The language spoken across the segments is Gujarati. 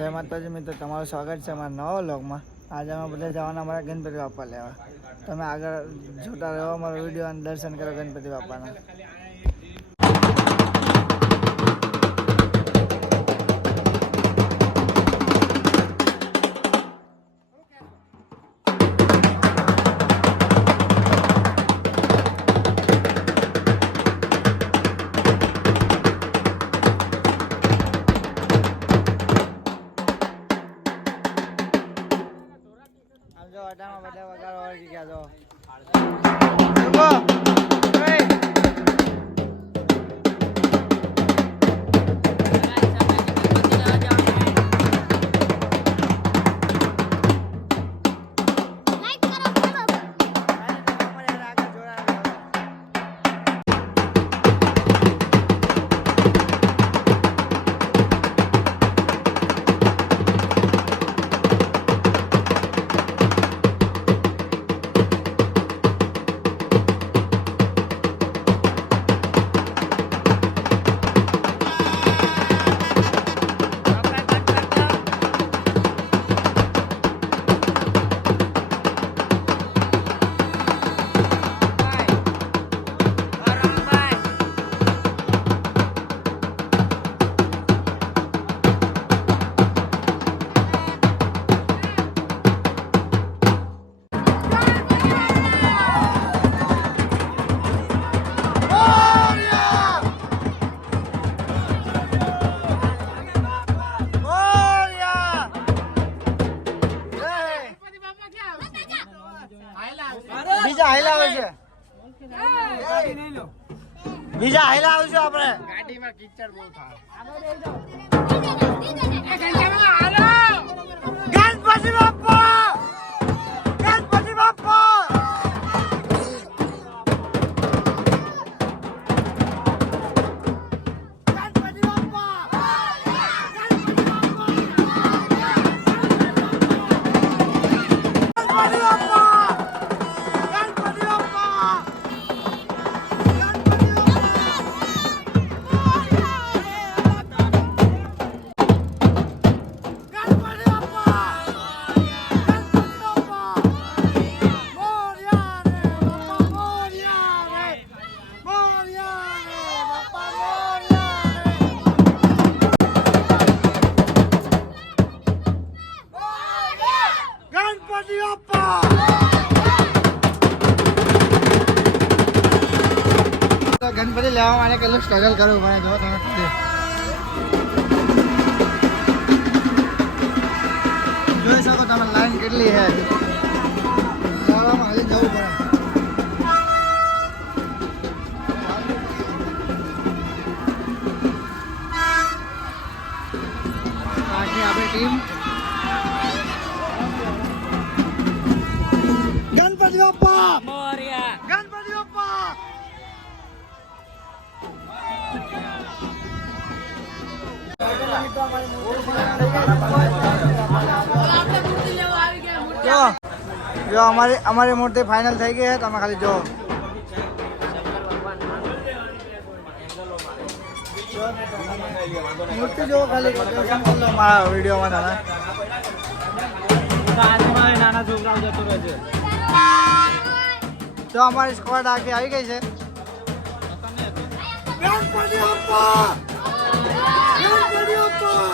જય માતાજી મિત્રો, તમારું સ્વાગત છે અમારા નવા વ્લોગમાં. આજે અમે બધા જવાના અમારા ગણપતિ બાપા લેવા. તમે આગળ જોતા રહો અમારો વિડીયો અને દર્શન કરો ગણપતિ બાપાના. જો અટામાં બધા વગાડવા વળગી ગયા જો. બીજા હાઈલા આવે છે, બીજા હાઈલા આવજો આપણે. ગાડીમાં કિચડ બહુ થાય. ગણપતિ બાપા, ગણપતિ બાપા. ગણપતિ લેવા માટે કેટલું સ્ટ્રગલ કરવું મને જો તમે જોઈ શકો તમે. લાઈન કેટલી છે, જવામાં હાલી જવું પડે. આખી આપણી ટીમ ગણપતિ બાપા મોરયા, ગણપતિ બાપા. જો અમારી મૂર્તિ ફાઇનલ થઈ ગઈ છે, તમે ખાલી જો. મૂર્તિ જો ખાલી મારા વિડીયોમાં નાના છોકરાઓ જતો રહે છે. જો અમારી સ્ક્વોડ આખી આવી ગઈ છે. ગણપતિ બાપા, ગણપતિ બાપા,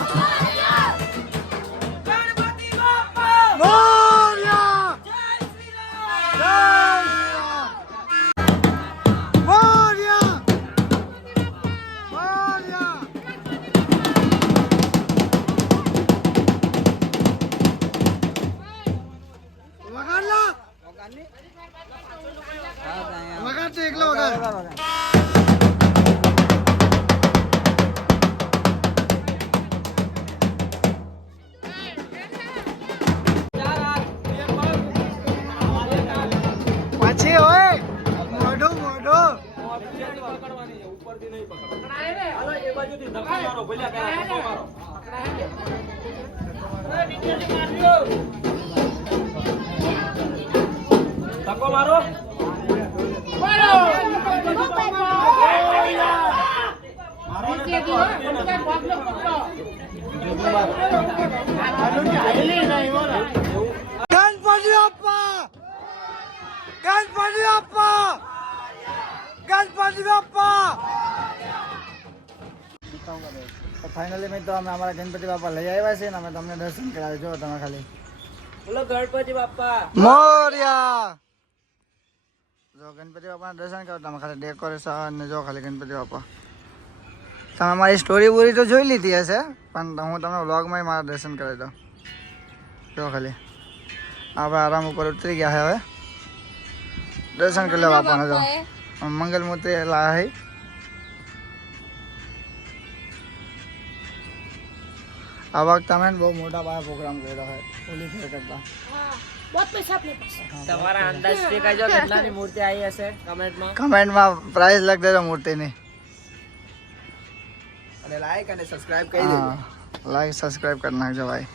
ગણપતિ બાપા મોરયા, જય શ્રી રામ, મોરયા, મોરયા. વગાડલા વગાડ તો એકલો વગાડ. પછી હોય મોઢું મોઢું ઉપરથી નહીં પકડાય રે. હાલો એ બાજુથી ધક્કો મારો, ભલ્યા પહેલા ધક્કો મારો. એ નીચેથી મારજો, ધક્કો મારો, મારો. મારો ને ધક્કો. ફાઇનલી મિત્રો અમે અમારા ગણપતિ બાપા લઈ આવ્યા છે ને અમે તમને દર્શન કરાવી. જો તમે ખાલી બોલો ગણપતિ બાપા મોર્યા. જો ગણપતિ બાપાના દર્શન કરો તમે ખાલી ડેકોરેશન ને જો ખાલી ગણપતિ બાપા. તમે મારી સ્ટોરી પૂરી તો જોઈ લીધી હશે પણ હું તમને વ્લોગમાં મારા દર્શન કરાવી દઉં. જો ખાલી આપણે આરામ ઉપર ઉતરી ગયા છે હવે દર્શન કરી લે બાપાને. જો મંગલ મૂર્તિ લાયા છે. આ વખતે અમે બહુ મોટા પાયે પ્રોગ્રામ કર્યો છે ઓલી ફેર કરતા. તમારા અંદાજથી કહેજો કેટલાની મૂર્તિ આવી હશે કમેન્ટમાં પ્રાઇસ લખી દેજો મૂર્તિની. અને લાઈક અને સબસ્ક્રાઇબ હા લાઈક સબસ્ક્રાઇબ કરી નાખજો ભાઈ.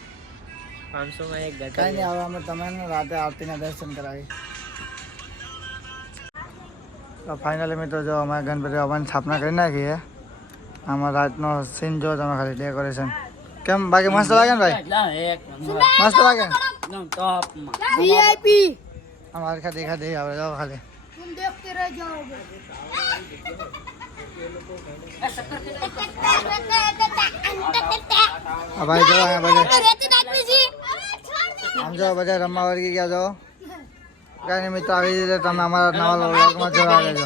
500 માં એક કઈ નહીં હવે અમે તમને રાતે આરતીના દર્શન કરાવી. તો ફાઇનલી મિત્રો જો અમે ગણપતિ બાપાની સ્થાપના કરી નાખી છે. આમાં રાતનો સીન જો તમે ખાલી ડેકોરેશન કેમ બાકી મસ્ત લાગે ને ભાઈ? મસ્ત લાગે ને? वीआईपी અમારે ખાતે ખાતે આવે જો ખાલી तुम देखते रह जाओगे આ ભાઈ જો આ બધા આમ જો બધા રમવા વર્ગી ગયા જો. કઈ નહીં મિત્રો આવી રીતે તમે અમારા નવા વ્લોગમાં જોવા લેજો.